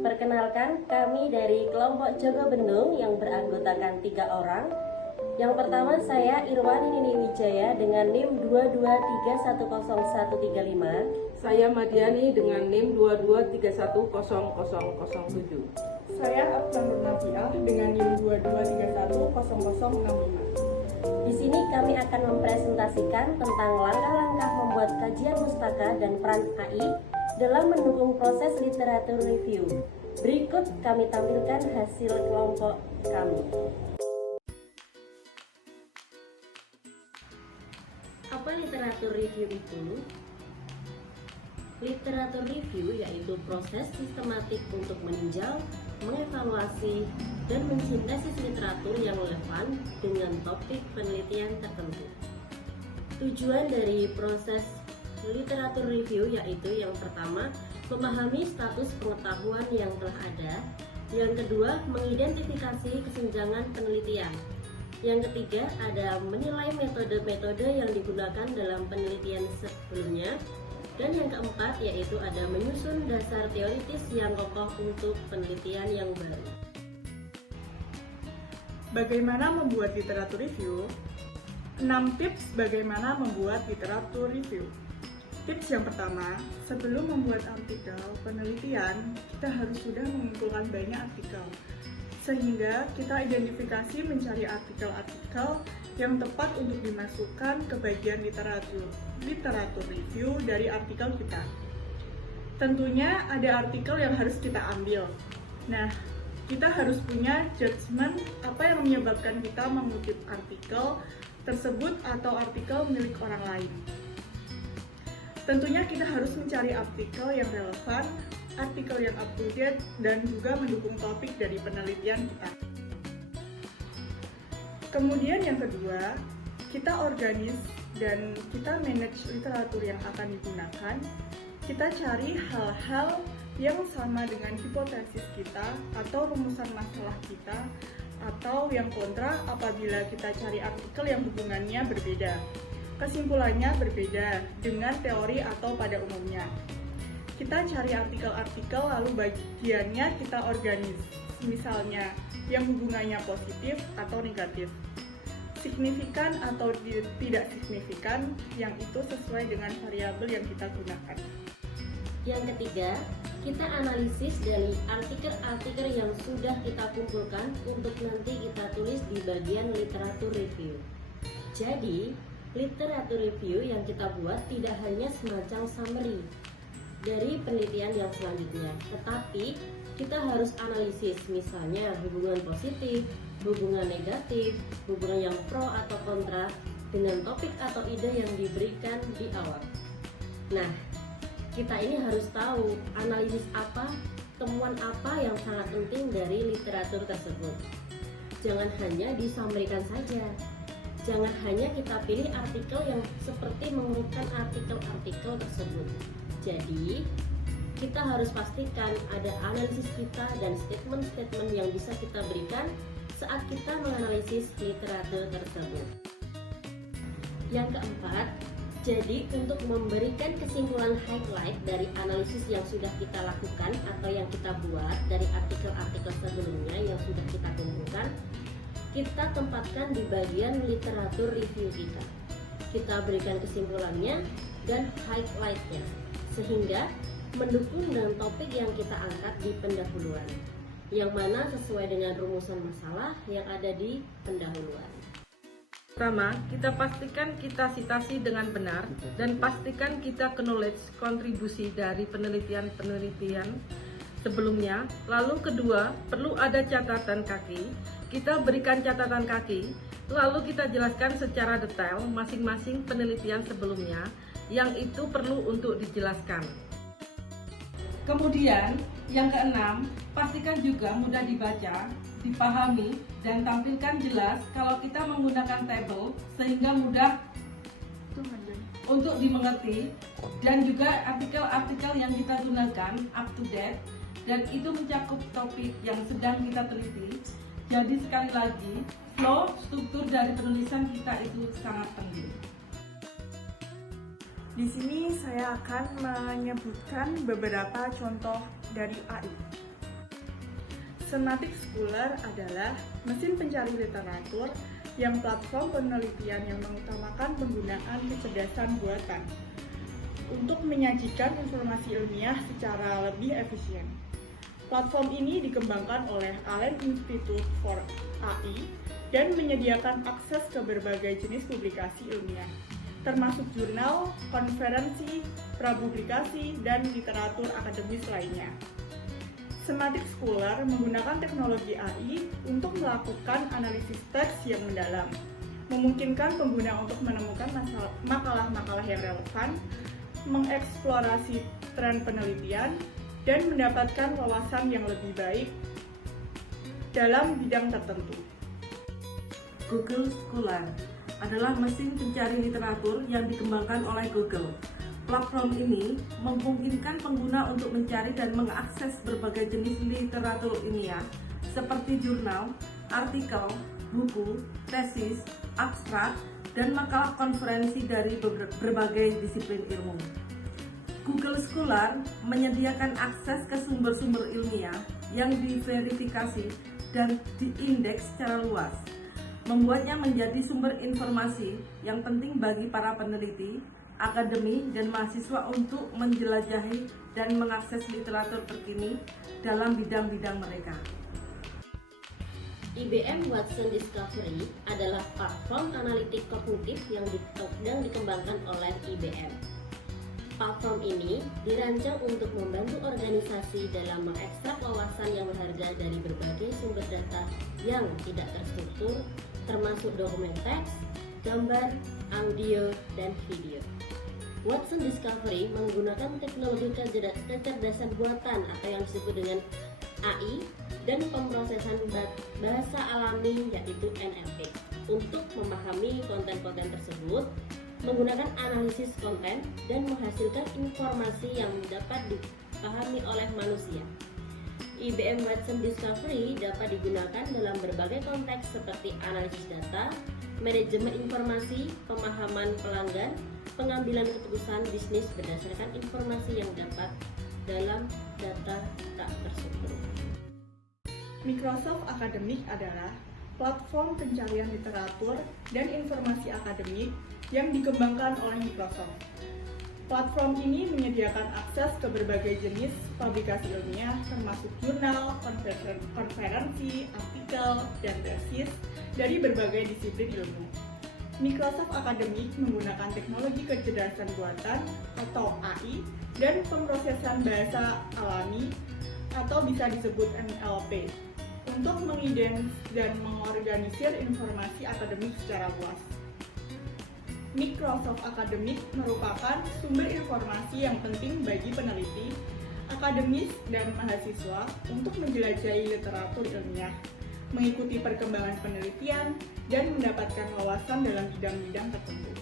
Perkenalkan, kami dari kelompok Jogo Bendung yang beranggotakan 3 orang. Yang pertama saya Irwani Nini Wijaya dengan NIM 223100135. Saya Madiani dengan NIM 223100007. Saya Abdul Nafiah dengan NIM 223100065. Di sini kami akan mempresentasikan tentang langkah-langkah membuat kajian mustaka dan peran AI dalam mendukung proses literatur review. Berikut kami tampilkan hasil kelompok kami. Apa literatur review itu? Literatur review yaitu proses sistematik untuk meninjau, mengevaluasi, dan mensintesis literatur yang relevan dengan topik penelitian tertentu. Tujuan dari proses literatur review yaitu yang pertama, memahami status pengetahuan yang telah ada. Yang kedua, mengidentifikasi kesenjangan penelitian. Yang ketiga, ada menilai metode-metode yang digunakan dalam penelitian sebelumnya. Dan yang keempat, yaitu ada menyusun dasar teoritis yang kokoh untuk penelitian yang baru. Bagaimana membuat literatur review? 6 tips bagaimana membuat literatur review. Tips yang pertama, sebelum membuat artikel penelitian, kita harus sudah mengumpulkan banyak artikel. Sehingga kita identifikasi mencari artikel-artikel yang tepat untuk dimasukkan ke bagian literatur review dari artikel kita. Tentunya ada artikel yang harus kita ambil. Nah, kita harus punya judgement apa yang menyebabkan kita mengutip artikel tersebut atau artikel milik orang lain. Tentunya kita harus mencari artikel yang relevan, artikel yang up to date, dan juga mendukung topik dari penelitian kita. Kemudian yang kedua, kita organis dan kita manage literatur yang akan digunakan. Kita cari hal-hal yang sama dengan hipotesis kita atau rumusan masalah kita, atau yang kontra apabila kita cari artikel yang hubungannya berbeda. Kesimpulannya berbeda dengan teori atau pada umumnya. Kita cari artikel-artikel lalu bagiannya kita organis. Misalnya, yang hubungannya positif atau negatif, signifikan atau tidak signifikan, yang itu sesuai dengan variabel yang kita gunakan. Yang ketiga, kita analisis dari artikel-artikel yang sudah kita kumpulkan untuk nanti kita tulis di bagian literatur review. Jadi, literatur review yang kita buat tidak hanya semacam summary dari penelitian yang selanjutnya, tetapi kita harus analisis misalnya hubungan positif, hubungan negatif, hubungan yang pro atau kontra dengan topik atau ide yang diberikan di awal. Nah, kita ini harus tahu analisis apa, temuan apa yang sangat penting dari literatur tersebut. Jangan hanya disampaikan saja. Jangan hanya kita pilih artikel yang seperti mengurutkan artikel-artikel tersebut. Jadi, kita harus pastikan ada analisis kita dan statement-statement yang bisa kita berikan saat kita menganalisis literatur tersebut. Yang keempat, jadi untuk memberikan kesimpulan highlight dari analisis yang sudah kita lakukan atau yang kita buat dari artikel-artikel sebelumnya yang sudah kita kumpulkan, kita tempatkan di bagian literatur review kita. Kita berikan kesimpulannya dan highlight-nya, sehingga mendukung dengan topik yang kita angkat di pendahuluan, yang mana sesuai dengan rumusan masalah yang ada di pendahuluan. Pertama, kita pastikan kita citasi dengan benar dan pastikan kita acknowledge kontribusi dari penelitian-penelitian sebelumnya. Lalu kedua, perlu ada catatan kaki. Kita berikan catatan kaki, lalu kita jelaskan secara detail masing-masing penelitian sebelumnya yang itu perlu untuk dijelaskan. Kemudian, yang keenam, pastikan juga mudah dibaca, dipahami, dan tampilkan jelas kalau kita menggunakan tabel sehingga mudah untuk dimengerti, dan juga artikel-artikel yang kita gunakan up to date dan itu mencakup topik yang sedang kita teliti. Jadi sekali lagi, flow struktur dari penulisan kita itu sangat penting. Di sini saya akan menyebutkan beberapa contoh dari AI. Semantic Scholar adalah mesin pencari literatur yang platform penelitian yang mengutamakan penggunaan kecerdasan buatan untuk menyajikan informasi ilmiah secara lebih efisien. Platform ini dikembangkan oleh Allen Institute for AI dan menyediakan akses ke berbagai jenis publikasi ilmiah, termasuk jurnal, konferensi, prapublikasi, dan literatur akademis lainnya. Semantic Scholar menggunakan teknologi AI untuk melakukan analisis teks yang mendalam, memungkinkan pengguna untuk menemukan makalah-makalah yang relevan, mengeksplorasi tren penelitian, dan mendapatkan wawasan yang lebih baik dalam bidang tertentu. Google Scholar adalah mesin pencari literatur yang dikembangkan oleh Google. Platform ini memungkinkan pengguna untuk mencari dan mengakses berbagai jenis literatur ilmiah seperti jurnal, artikel, buku, tesis, abstrak, dan makalah konferensi dari berbagai disiplin ilmu. Google Scholar menyediakan akses ke sumber-sumber ilmiah yang diverifikasi dan diindeks secara luas, membuatnya menjadi sumber informasi yang penting bagi para peneliti, akademi, dan mahasiswa untuk menjelajahi dan mengakses literatur terkini dalam bidang-bidang mereka. IBM Watson Discovery adalah platform analitik kognitif yang dikembangkan oleh IBM. Platform ini dirancang untuk membantu organisasi dalam mengekstrak wawasan yang berharga dari berbagai sumber data yang tidak terstruktur, termasuk dokumen teks, gambar, audio, dan video. Watson Discovery menggunakan teknologi kecerdasan buatan atau yang disebut dengan AI dan pemrosesan bahasa alami yaitu NLP untuk memahami konten-konten tersebut, menggunakan analisis konten dan menghasilkan informasi yang dapat dipahami oleh manusia. IBM Watson Discovery dapat digunakan dalam berbagai konteks seperti analisis data, manajemen informasi, pemahaman pelanggan, pengambilan keputusan bisnis berdasarkan informasi yang dapat dalam data tak terstruktur. Microsoft Academic adalah platform pencarian literatur dan informasi akademik yang dikembangkan oleh Microsoft. Platform ini menyediakan akses ke berbagai jenis publikasi ilmiah termasuk jurnal, konferensi, artikel, dan tesis dari berbagai disiplin ilmu. Microsoft Academic menggunakan teknologi kecerdasan buatan atau AI dan pemrosesan bahasa alami atau bisa disebut NLP untuk mengidentifikasi dan mengorganisir informasi akademik secara luas. Microsoft Academic merupakan sumber informasi yang penting bagi peneliti, akademis, dan mahasiswa untuk menjelajahi literatur ilmiah, mengikuti perkembangan penelitian, dan mendapatkan wawasan dalam bidang-bidang tertentu.